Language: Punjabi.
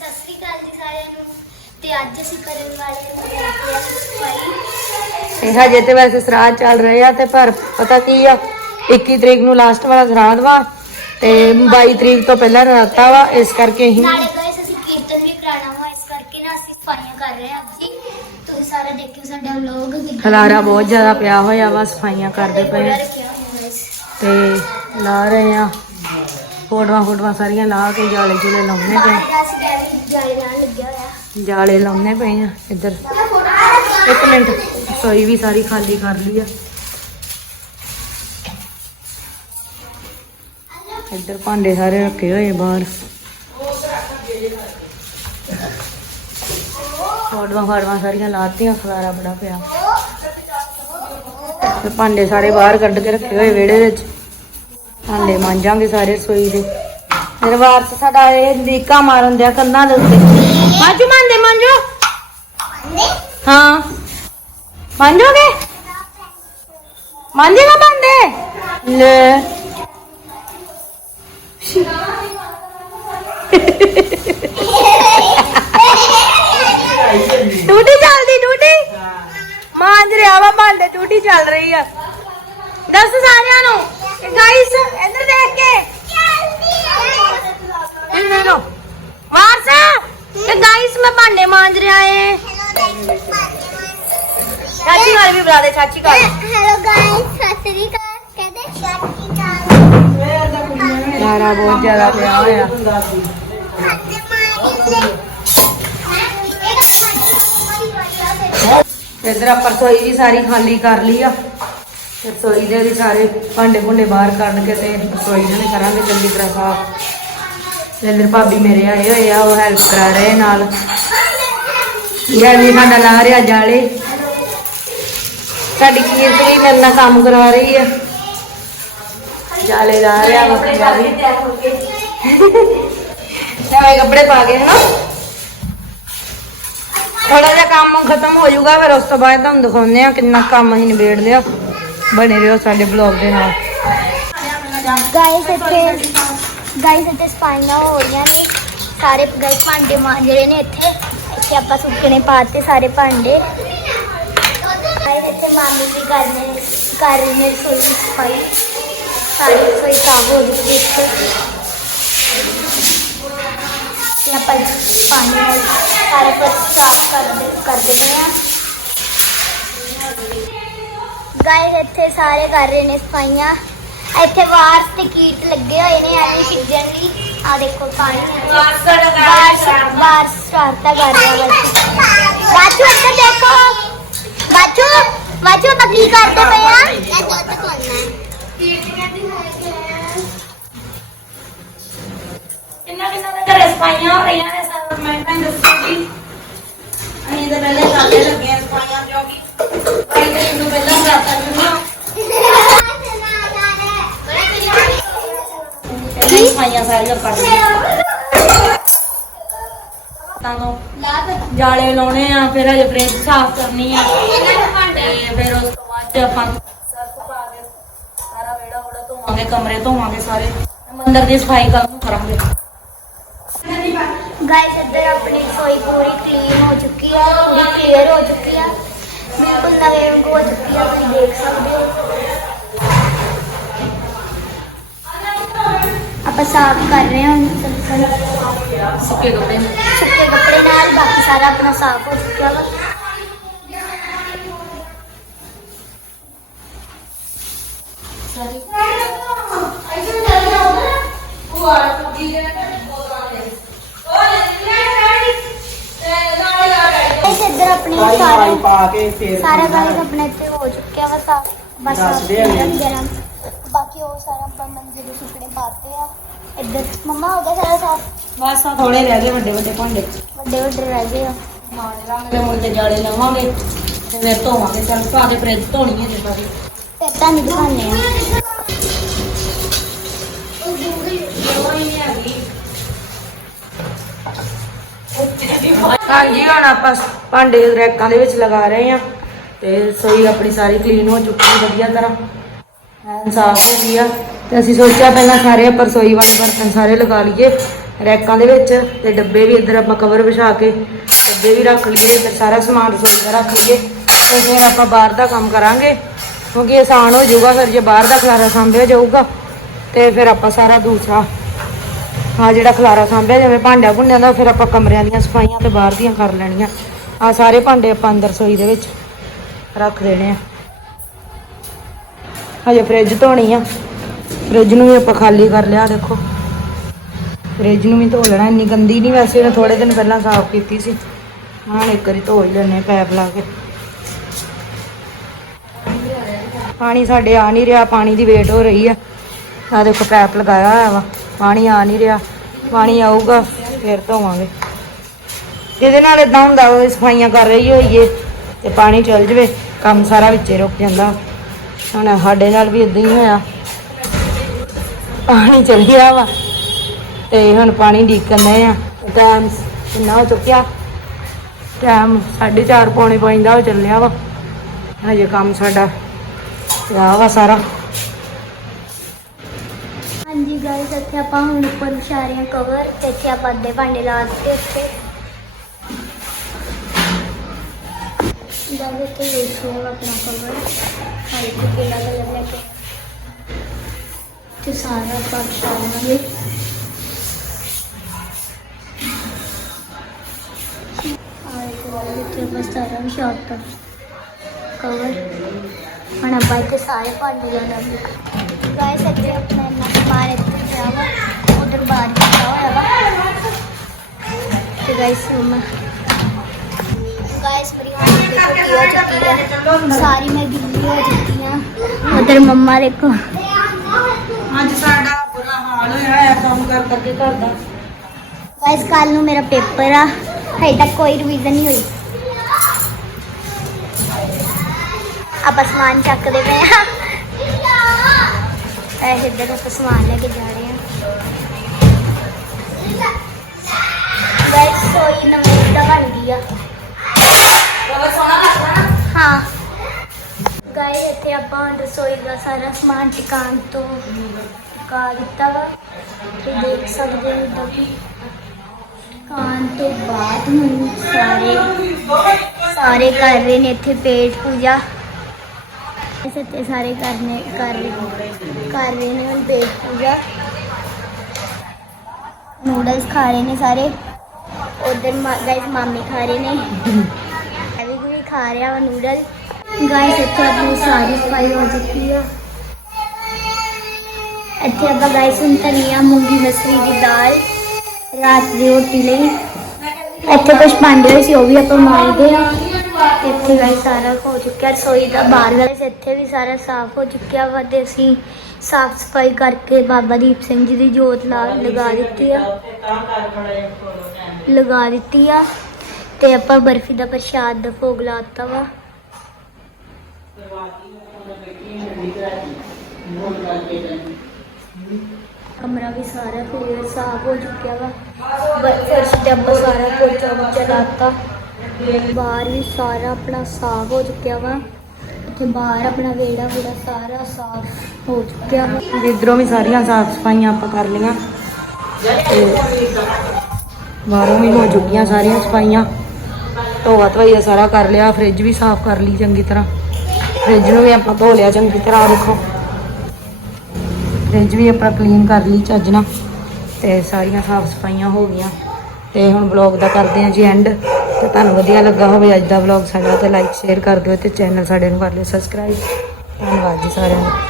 ਸਤਿ ਸ੍ਰੀ ਅਕਾਲ ਜੀ ਸਾਰਿਆਂ ਨੂੰ। ਤੇ ਅੱਜ ਅਸੀਂ ਕਰਨ ਵਾਲੇ ਹਾਂ ਸਫ਼ਾਈ। ਇਹ ਹਜੇ ਤੇ ਵੈਸੇ ਸਰਾਧ ਚੱਲ ਰਹੇ ਆ ਤੇ ਪਰ ਪਤਾ ਕੀ ਆ 21 ਤਰੀਕ ਨੂੰ ਲਾਸਟ ਵਾਲਾ ਸਰਾਧ ਵਾ ਤੇ 22 ਤਰੀਕ ਤੋਂ ਪਹਿਲਾਂ ਰਾਤਾ ਵਾ ਇਸ ਕਰਕੇ ਹੀ ਨਾਲੇ ਗਏ ਅਸੀਂ ਕੀਰਤਨ ਵੀ ਕਰਾਣਾ ਵਾ ਇਸ ਕਰਕੇ ਨਾ ਅਸੀਂ ਸਫਾਈਆਂ ਕਰ ਰਹੇ ਹਾਂ ਅੱਜ ਤੁਸੀਂ ਸਾਰਾ ਦੇਖਿਓ ਸਾਡਾ ਵਲੌਗ ਖਲਾਰਾ ਬਹੁਤ ਜ਼ਿਆਦਾ ਪਿਆ ਹੋਇਆ ਵਾ ਸਫਾਈਆਂ ਕਰਦੇ ਪਏ ਆ। ਤੇ ਲਾ ਰਹੇ ਆ। ਫੋਟੋਆਂ ਫੋਟੋਆਂ ਸਾਰੀਆਂ ਲਾ ਕੇ ਜਾਲੇ ਜੁਲੇ ਲਾਉਣੇ ਪਏ। ਜਾਲੇ ਲਾਉਣੇ ਪਏ ਆ ਇੱਧਰ। ਇੱਕ ਮਿੰਟ ਸੋਈ ਵੀ ਸਾਰੀ ਖਾਲੀ ਕਰ ਲਈ ਆ। ਇੱਧਰ ਭਾਂਡੇ ਸਾਰੇ ਰੱਖੇ ਹੋਏ ਬਾਹਰ। ਫੋਟੋਆਂ ਫਾਟੋਆਂ ਸਾਰੀਆਂ ਲਾਤੀਆਂ, ਖਲਾਰਾ ਬੜਾ ਪਿਆ। ਤੇ ਭਾਂਡੇ ਸਾਰੇ ਬਾਹਰ ਕੱਢ ਕੇ ਰੱਖੇ ਹੋਏ ਵਿਹੜੇ ਵਿੱਚ। ਭਾਂਡੇ ਮਾਂਜਾਂਗੇ ਸਾਰੇ ਰਸੋਈ ਦੇ। ਮੇਰੇ ਵਾਰਸ ਸਾਡਾ ਇਹ ਲੀਕਾ ਮਾਰਨ ਦਿਆ ਕੰਨਾਂ ਦੇ ਉੱਤੇ। ਮਾਂਜੂ ਮਾਂਦੇ ਮਾਂਜੋ। ਹਾਂ। ਮਾਂਜੋਗੇ? ਮਾਂਜੇਗਾ ਭਾਂਡੇ ਲੈ। ਟੂਟੀ ਚੱਲਦੀ ਟੂਟੀ ਮਾਂਜ ਰਿਹਾ ਵਾ ਭਾਂਡੇ ਟੂਟੀ ਚੱਲ ਰਹੀ ਆ। ਦੱਸ ਸਾਰਿਆਂ ਨੂੰ। ਗਾਇਸ ਇੱਧਰ ਦੇਖ ਕੇ ਇਹ ਦੇਖੋ ਵਾਰਸ ਤੇ ਗਾਇਸ ਮੈਂ ਭਾਂਡੇ ਮਾਂਜ ਰਿਹਾ ਏ ਚਾਚੀ ਘਰ ਵੀ ਬੁਲਾ ਦੇ ਚਾਚੀ ਘਰ ਹੈਲੋ ਗਾਇਸ ਸਤਿ ਸ੍ਰੀ ਅਕਾਲ ਕਹਿੰਦੇ ਸਤਿ ਸ੍ਰੀ ਅਕਾਲ ਲਾਰਾ ਬਹੁਤ ਜ਼ਿਆਦਾ ਪਿਆ ਹੋਇਆ ਇਧਰ ਆਪਾਂ ਰਸੋਈ ਵੀ ਸਾਰੀ ਖਾਲੀ ਕਰ ਲਈ ਆ ਤੇ ਰਸੋਈ ਦੇ ਵੀ ਸਾਰੇ ਭਾਂਡੇ ਭੁੰਡੇ ਬਾਹਰ ਕੱਢ ਕੇ ਤੇ ਰਸੋਈ ਨੂੰ ਵੀ ਕਰਾਂਗੇ ਚੰਗੀ ਤਰ੍ਹਾਂ ਸਾਫ਼। ਇਧਰ ਭਾਬੀ ਮੇਰੇ ਆਏ ਹੋਏ ਆ ਉਹ ਹੈਲਪ ਕਰਾ ਰਹੇ ਨਾਲ। ਯਾਨੀ ਸਾਡਾ ਲਾ ਰਿਹਾ ਜਾਲੇ ਸਾਡੀ ਕੀਰਤ ਵੀ ਮੇਰੇ ਨਾਲ ਕੰਮ ਕਰਵਾ ਰਹੀ ਆ। ਜਾਲੇ ਲਾ ਰਿਹਾ ਵਾ ਪੰਜਾਬੀ। ਨਵੇਂ ਕੱਪੜੇ ਪਾ ਕੇ ਹਨਾ? ਥੋੜਾ ਜਿਹਾ ਕੰਮ ਖਤਮ ਹੋ ਜਾਊਗਾ ਫਿਰ ਉਸ ਤੋਂ ਬਾਅਦ ਤੁਹਾਨੂੰ ਦਿਖਾਉਂਦੇ ਆ ਕਿੰਨਾ ਕੰਮ ਅਸੀਂ ਨਿਬੇੜ ਲਿਆ ਬਣੇ ਰਹੋ ਸਾਡੇ ਬਲੌਗ ਦੇ ਨਾਲ। ਗਾਇਸ ਇੱਥੇ ਗਾਇਸ ਇੱਥੇ ਸਫਾਈਆਂ ਹੋ ਰਹੀਆਂ ਨੇ। ਸਾਰੇ ਗਾਇਸ ਭਾਂਡੇ ਮਾਂਜ ਰਹੇ ਨੇ ਇੱਥੇ ਇੱਥੇ ਆਪਾਂ ਸੁੱਕਣੇ ਪਾਤੇ ਸਾਰੇ ਭਾਂਡੇ। ਗਾਇਸ ਇੱਥੇ ਮਾਮੀ ਵੀ ਕਰ ਰਹੇ ਕਰ ਰਹੇ ਨੇ ਰਸੋਈ ਦੀ ਸਫ਼ਾਈ। ਸਾਰੀ ਰਸੋਈ ਸਾਫ਼ ਹੋ ਗਈ ਇੱਥੇ। ਤੇ ਆਪਾਂ ਪਾਣੀ ਨਾਲ ਸਾਰਾ ਕੁਝ ਸਾਫ਼ ਕਰਦੇ ਕਰਦੇ ਪਏ ਹਾਂ। ਗਾਇਸ ਇੱਥੇ ਸਾਰੇ ਕਰ ਰਹੇ ਨੇ ਸਫਾਈਆਂ। ਇੱਥੇ ਵਾਰਸ ਤੇ ਕੀਟ ਲੱਗੇ ਹੋਏ ਨੇ ਐਵੇਂ ਸਿੱਧਣ ਲਈ। ਆ ਦੇਖੋ ਪਾਣੀ ਵਾਰਸ ਵਾਰਸ ਸਟਾਰਟਾ ਕਰ ਰਿਹਾ ਬਸ ਬਾਚੂ ਇੱਧਰ ਦੇਖੋ। ਬਾਚੂ ਬਾਚੂ ਆਪਾਂ ਕੀ ਕਰਦੇ ਪਏ ਆ? ਮੈਂ ਦੁੱਧ ਖੋਲਣਾ ਕਿੰਨਾ ਕਿੰਨਾ ਦੇ ਘਰੇ ਸਫਾਈਆਂ ਹੋ ਰਹੀਆਂ ਨੇ ਸਭ ਕਮੈਂਟਾਂ ਵਿੱਚ ਦੱਸੋ ਜੀ ਅਸੀਂ ਤਾਂ ਪਹਿਲੇ ਕਰਦੇ ਲੱਗੇ ਸਫਾਈਆਂ ਕਿਉਂਕਿ ਪਹਿਲੇ ਨੂੰ ਸਫਾਈਆਂ ਸਾਰੀਆਂ ਕਰ ਤਾਂ ਨੂੰ ਜਾਲੇ ਲਾਉਣੇ ਆ ਫਿਰ ਹਜੇ ਫ੍ਰਿਜ ਸਾਫ਼ ਕਰਨੀ ਆ ਤੇ ਫਿਰ ਉਸ ਤੋਂ ਬਾਅਦ ਆਪਾਂ ਸਰਫ ਪਾ ਕੇ ਸਾਰਾ ਵਿਹੜਾ ਵੜਾ ਧੋਵਾਂਗੇ ਕਮਰੇ ਧੋਵਾਂਗੇ ਸਾਰੇ ਮੰਦਰ ਦੀ ਸਫ਼ਾਈ ਕੱਲ ਨੂੰ ਕਰਾਂਗੇ ਗਾਇਸ ਇੱਧਰ ਆਪਣੀ ਰਸੋਈ ਪੂਰੀ ਕਲੀਨ ਹੋ ਚੁੱਕੀ ਹੈ ਪੂਰੀ ਕਲੀਅਰ ਹੋ ਚੁੱਕੀ ਹੈ ਬਿਲਕੁਲ ਨਵੇਂ ਵਾਂਗੂ ਹੋ ਚੁੱਕੀ ਹੈ ਤੁਸੀਂ ਦੇਖ ਸਕਦੇ ਹੋ। ਆਪਾਂ ਸਾਫ਼ ਕਰ ਰਹੇ ਹਾਂ ਸੁੱਕੇ ਕੱਪੜੇ। ਨੂੰ ਸੁੱਕੇ ਕੱਪੜੇ ਨਾਲ ਬਾਕੀ ਸਾਰਾ ਆਪਣਾ ਸਾਫ਼ ਹੋ ਚੁੱਕਿਆ ਵਾ। ਗਾਇਸ ਸਾਰਾ ਪਾ ਕੇ ਫੇਰ ਸਾਰਾ ਗਾਇਸ ਆਪਣੇ ਇੱਥੇ ਹੋ ਚੁੱਕਿਆ ਵਾ ਸਾਫ਼ ਬਸ ਦੱਸਦੇ ਆ ਮੈਨੂੰ। ਗਰਮ ਬਾਕੀ ਉਹ ਸਾਰਾ ਆਪਾਂ ਮੰਜੇ ਦੇ ਸੁਪਨੇ ਪਾਤੇ ਆ। ਇੱਧਰ ਮੰਮਾ ਹੋ ਗਿਆ ਸਾਰਾ ਸਾਫ਼? ਬਸ ਆ ਥੋੜੇ ਰਹਿ ਗਏ ਵੱਡੇ ਵੱਡੇ ਭਾਂਡੇ। ਵੱਡੇ ਵੱਡੇ ਰਹਿ ਗਏ ਆ। ਨਾਲੇ ਰੰਗ ਦੇ ਮੁੱਲ ਤੇ ਜਾਲੇ ਲਾਵਾਂਗੇ। ਤੇ ਫਿਰ ਧੋਵਾਂਗੇ। ਚੱਲ ਪਾ ਕੇ ਫ੍ਰਿਜ ਧੋਣੀ ਹੈ ਜੇ ਸਾਰੀ ਫਿਰ ਤੁਹਾਨੂੰ ਦਿਖਾਉਂਦੇ ਆ। ਹਾਂਜੀ, ਹੁਣ ਆਪਾਂ ਭਾਂਡੇ ਰੈਕਾਂ ਦੇ ਵਿੱਚ ਲਗਾ ਰਹੇ ਆ ਤੇ ਰਸੋਈ ਆਪਣੀ ਸਾਰੀ ਕਲੀਨ ਹੋ ਚੁੱਕੀ ਵਧੀਆ ਤਰ੍ਹਾਂ। ਐਨ ਸਾਫ਼ ਹੋ ਗਈ ਆ। ਤੇ ਅਸੀਂ ਸੋਚਿਆ ਪਹਿਲਾਂ ਸਾਰੇ ਆਪਾਂ ਰਸੋਈ ਵਾਲੇ ਬਰਤਨ ਸਾਰੇ ਲਗਾ ਲਈਏ ਰੈਕਾਂ ਦੇ ਵਿੱਚ ਤੇ ਡੱਬੇ ਵੀ ਇੱਧਰ ਆਪਾਂ ਕਵਰ ਵਿਛਾ ਕੇ ਡੱਬੇ ਵੀ ਰੱਖ ਲਈਏ ਤੇ ਸਾਰਾ ਸਮਾਨ ਰਸੋਈ ਦਾ ਰੱਖ ਲਈਏ ਤੇ ਫਿਰ ਆਪਾਂ ਬਾਹਰ ਦਾ ਕੰਮ ਕਰਾਂਗੇ। ਕਿਉਂਕਿ ਆਸਾਨ ਹੋ ਜਾਊਗਾ, ਫਿਰ ਜੇ ਬਾਹਰ ਦਾ ਖਲਾਰਾ ਸਾਂਭਿਆ ਜਾਊਗਾ ਤੇ ਫਿਰ ਆਪਾਂ ਸਾਰਾ ਦੂਸਰਾ ਆ ਜਿਹੜਾ ਖਲਾਰਾ ਸਾਂਭਿਆ ਜਿਵੇਂ, ਭਾਂਡਿਆਂ ਭੁੰਡਿਆਂ ਦਾ, ਫਿਰ ਆਪਾਂ ਕਮਰਿਆਂ ਦੀਆਂ ਸਫਾਈਆਂ ਤੇ ਬਾਹਰ ਦੀਆਂ ਕਰ ਲੈਣੀਆਂ। ਆ ਸਾਰੇ ਭਾਂਡੇ ਆਪਾਂ ਅੰਦਰ ਰਸੋਈ ਦੇ ਵਿੱਚ ਰੱਖ ਦੇਣੇ ਆ। ਹਜੇ ਫ੍ਰਿਜ ਧੋਣੀ ਆ। ਫ੍ਰਿਜ ਨੂੰ ਵੀ ਆਪਾਂ ਖਾਲੀ ਕਰ ਲਿਆ, ਦੇਖੋ। ਫ੍ਰਿਜ ਨੂੰ ਵੀ ਧੋ ਲੈਣਾ, ਇੰਨੀ ਗੰਦੀ ਨਹੀਂ ਵੈਸੇ ਉਹਨੇ ਥੋੜੇ ਦਿਨ ਪਹਿਲਾਂ ਸਾਫ਼ ਕੀਤੀ ਸੀ। ਹਾਂ ਇੱਕ ਵਾਰੀ ਧੋ ਹੀ ਲੈਣੇ ਪੈਪ ਲਾ ਕੇ। ਪਾਣੀ ਸਾਡੇ ਆ ਨਹੀਂ ਰਿਹਾ, ਪਾਣੀ ਦੀ ਵੇਟ ਹੋ ਰਹੀ ਆ। ਆ ਦੇਖੋ ਪੈਪ ਲਗਾਇਆ ਹੋਇਆ ਵਾ, ਪਾਣੀ ਆ ਨਹੀਂ ਰਿਹਾ। ਪਾਣੀ ਆਊਗਾ, ਫਿਰ ਧੋਵਾਂਗੇ। ਜਿਹਦੇ ਨਾਲ ਇਦਾਂ ਹੁੰਦਾ, ਉਹ ਸਫਾਈਆਂ ਕਰ ਰਹੀ ਹੋਈਏ ਤੇ ਪਾਣੀ ਚਲ ਜਵੇ, ਕੰਮ ਸਾਰਾ ਵਿੱਚੇ ਰੁਕ ਜਾਂਦਾ। ਹੁਣ ਸਾਡੇ ਨਾਲ ਵੀ ਇਦਾਂ ਹੀ ਹੋਇਆ। ਪਾਣੀ ਚਲ ਗਿਆ ਵਾ ਤੇ ਹੁਣ ਪਾਣੀ ਢੀਕਣ ਦੇ ਆ। ਟਾਈਮ ਕਿੰਨਾ ਹੋ ਚੁੱਕਿਆ? ਟਾਈਮ 4:30 ਪੌਣੇ ਪੰਜ ਦਾ ਹੋ ਚੱਲਿਆ ਵਾ। ਹਜੇ ਕੰਮ ਸਾਡਾ ਰਾਹ ਵਾ ਸਾਰਾ। ਗਾਇਸ ਇੱਥੇ ਆਪਾਂ ਹੁਣ ਉੱਪਰ ਵਿਛਾ ਕਵਰ ਇੱਥੇ ਆਪਾਂ ਅੱਧੇ ਭਾਂਡੇ ਲਾ ਦਿੱਤੇ ਉੱਤੇ। ਗਾਇਸ ਇੱਥੇ ਵੇਖੋ ਆਪਣਾ ਕਵਰ ਹਾਂ ਕਿਹੜਾ ਕਲਰ ਲੈ ਕੇ। ਤੇ ਸਾਰਾ ਆਪਾਂ ਵਿਛਾ ਇੱਥੇ ਆਪਾਂ ਸਾਰਾ ਵਿਛਾਤਾ ਕਵਰ ਹੁਣ ਆਪਾਂ ਇੱਥੇ ਸਾਰੇ ਭਾਂਡੇ ਲਾਉਣਾਂਗੇ ਗਾਇਸ ਇੱਥੇ ਆਪਣਾ ਇੰਨਾ ਸਮਾਨ ਇੱਥੇ ਪਿਆ ਵਾ ਉਧਰ ਬਾਹਰ ਪਿਆ ਹੋਇਆ ਵਾ ਤੇ ਗਾਇਸ ਹੁਣ ਗਾਇਸ ਮੇਰੀ ਹੁਣ ਦੇਖੋ ਕੀ ਹੋ ਚੁੱਕੀ ਹੈ ਸਾਰੀ ਮੈਂ ਗਿੱਲੀ ਹੋ ਚੁੱਕੀ ਹਾਂ ਉਧਰ ਮੰਮਾ ਦੇਖੋ ਅੱਜ ਸਾਡਾ ਬੁਰਾ ਹਾਲ ਹੋਇਆ ਹੈ ਕੰਮ ਕਰ ਕਰਕੇ ਘਰ ਦਾ। ਗਾਇਸ ਕੱਲ ਨੂੰ ਮੇਰਾ ਪੇਪਰ ਆ। ਹਜੇ ਤੱਕ ਕੋਈ ਰਿਵੀਜ਼ਨ ਨਹੀਂ ਹੋਈ। ਆਪਾਂ ਸਮਾਨ ਚੱਕਦੇ ਪਏ ਆ। ਇਹ ਇੱਧਰ ਆਪਾਂ ਸਮਾਨ ਲੈ ਕੇ ਜਾ ਰਹੇ ਹਾਂ। ਗਾਇਸ ਸੋਈ ਨਵੀਂ ਦਾ ਬਣ ਗਈ ਆ। ਬਹੁਤ ਸੋਹਣਾ ਲੱਗਦਾ ਨਾ ਹਾਂ। ਗਾਇਸ ਇੱਥੇ ਆਪਾਂ ਰਸੋਈ ਦਾ ਸਾਰਾ ਸਮਾਨ ਟਿਕਾਣ ਤੋਂ ਟਿਕਾ ਦਿੱਤਾ ਵਾ। ਤੇ ਦੇਖ ਸਕਦੇ ਹੋ ਇੱਦਾਂ ਕਿ ਟਿਕਾਣ ਤੋਂ ਬਾਅਦ ਹੁਣ ਸਾਰੇ ਸਾਰੇ ਕਰ ਰਹੇ ਨੇ ਇੱਥੇ ਪੇਟ ਪੂਜਾ। ਇਸ ਇੱਥੇ ਸਾਰੇ ਕਰਨੇ, ਕਰ ਰਹੇ ਕਰ ਰਹੇ ਨੇ ਹੁਣ ਪੇਟ ਪੂਜਾ। ਨੂਡਲਸ ਖਾ ਰਹੇ ਨੇ ਸਾਰੇ। ਉਧਰ ਗਾਇਸ ਮਾਮੀ ਖਾ ਰਹੇ ਨੇ। ਅਭੀ ਵੀ ਖਾ ਰਿਹਾ ਵਾ ਨੂਡਲ ਗਾਇਸ ਇੱਥੇ ਆਪਣੀ ਸਾਰੀ ਸਫ਼ਾਈ ਹੋ ਚੁੱਕੀ ਆ। ਇੱਥੇ ਆਪਾਂ ਗਾਇਸ ਹੁਣ ਧਨੀਆ, ਮੂੰਗੀ, ਮਸਰੀ ਦੀ ਦਾਲ, ਰਾਤ ਦੀ ਰੋਟੀ ਲਈ। ਇੱਥੇ ਕੁਝ ਭਾਂਡੇ ਹੋਏ ਸੀ, ਉਹ ਵੀ ਆਪਾਂ ਮਾਰਦੇ ਆ। ਇੱਥੇ ਗਾਇਸ ਸਾਰਾ ਹੋ ਚੁੱਕਿਆ, ਰਸੋਈ ਦਾ ਬਾਹਰ ਇੱਥੇ ਵੀ ਸਾਰਾ ਸਾਫ਼ ਹੋ ਚੁੱਕਿਆ ਵਾ ਤੇ ਅਸੀਂ ਸਾਫ਼ ਸਫ਼ਾਈ ਕਰਕੇ ਬਾਬਾ ਦੀਪ ਸਿੰਘ ਜੀ ਦੀ ਜੋਤ ਲਾ ਲਗਾ ਦਿੱਤੀ ਆ। ਲਗਾ ਦਿੱਤੀ ਆ ਤੇ ਆਪਾਂ ਬਰਫੀ ਦਾ ਪ੍ਰਸ਼ਾਦ ਦਾ ਭੋਗ ਲਾਤਾ ਵਾ। ਕਮਰਾ ਵੀ ਸਾਰਾ ਕਲੀਅਰ ਸਾਫ਼ ਹੋ ਚੁੱਕਿਆ ਵਾ। ਬ- ਫਰਸ਼ ਤੇ ਆਪਾਂ ਸਾਰਾ ਪੋਚਾ ਪੋਚਾ ਲਾਤਾ ਬਾਹਰ ਵੀ ਸਾਰਾ ਆਪਣਾ ਸਾਫ਼ ਹੋ ਚੁੱਕਿਆ ਵਾ ਤੇ ਬਾਹਰ ਆਪਣਾ ਵਿਹੜਾ ਪੂਰਾ ਸਾਰਾ ਸਾਫ਼ ਹੋ ਚੁੱਕਿਆ ਵਾ। ਇਧਰੋਂ ਵੀ ਸਾਰੀਆਂ ਸਾਫ਼ ਸਫਾਈਆਂ ਆਪਾਂ ਕਰ ਲਈਆਂ। ਤੇ ਬਾਹਰੋਂ ਵੀ ਹੋ ਚੁੱਕੀਆਂ ਸਾਰੀਆਂ ਸਫਾਈਆਂ। ਧੋਆ ਧਵਾਈਆ ਸਾਰਾ ਕਰ ਲਿਆ, ਫ੍ਰਿਜ ਵੀ ਸਾਫ਼ ਕਰ ਲਈ ਚੰਗੀ ਤਰ੍ਹਾਂ। ਫ੍ਰਿਜ ਨੂੰ ਵੀ ਆਪਾਂ ਧੋ ਲਿਆ ਚੰਗੀ ਤਰ੍ਹਾਂ ਦੇਖੋ। ਫ੍ਰਿਜ ਵੀ ਆਪਾਂ ਕਲੀਨ ਕਰ ਲਈ ਚੱਜ ਨਾਲ। ਤੇ ਸਾਰੀਆਂ ਸਾਫ਼ ਸਫਾਈਆਂ ਹੋ ਗਈਆਂ। ਤੇ ਹੁਣ ਵਲੌਗ ਦਾ ਕਰਦੇ ਹਾਂ ਜੀ ਐਂਡ ਤੇ ਤੁਹਾਨੂੰ ਵਧੀਆ ਲੱਗਾ ਹੋਵੇ ਅੱਜ ਦਾ ਵਲੌਗ ਸਾਡਾ, ਤੇ ਲਾਈਕ ਸ਼ੇਅਰ ਕਰ ਦਿਓ ਤੇ ਚੈਨਲ ਸਾਡੇ ਨੂੰ ਕਰ ਲਿਓ ਸਬਸਕ੍ਰਾਈਬ ਧੰਨਵਾਦ ਜੀ ਸਾਰਿਆਂ ਦਾ।